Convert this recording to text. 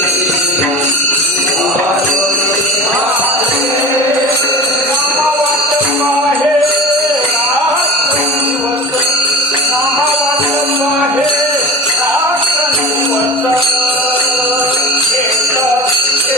Thank you.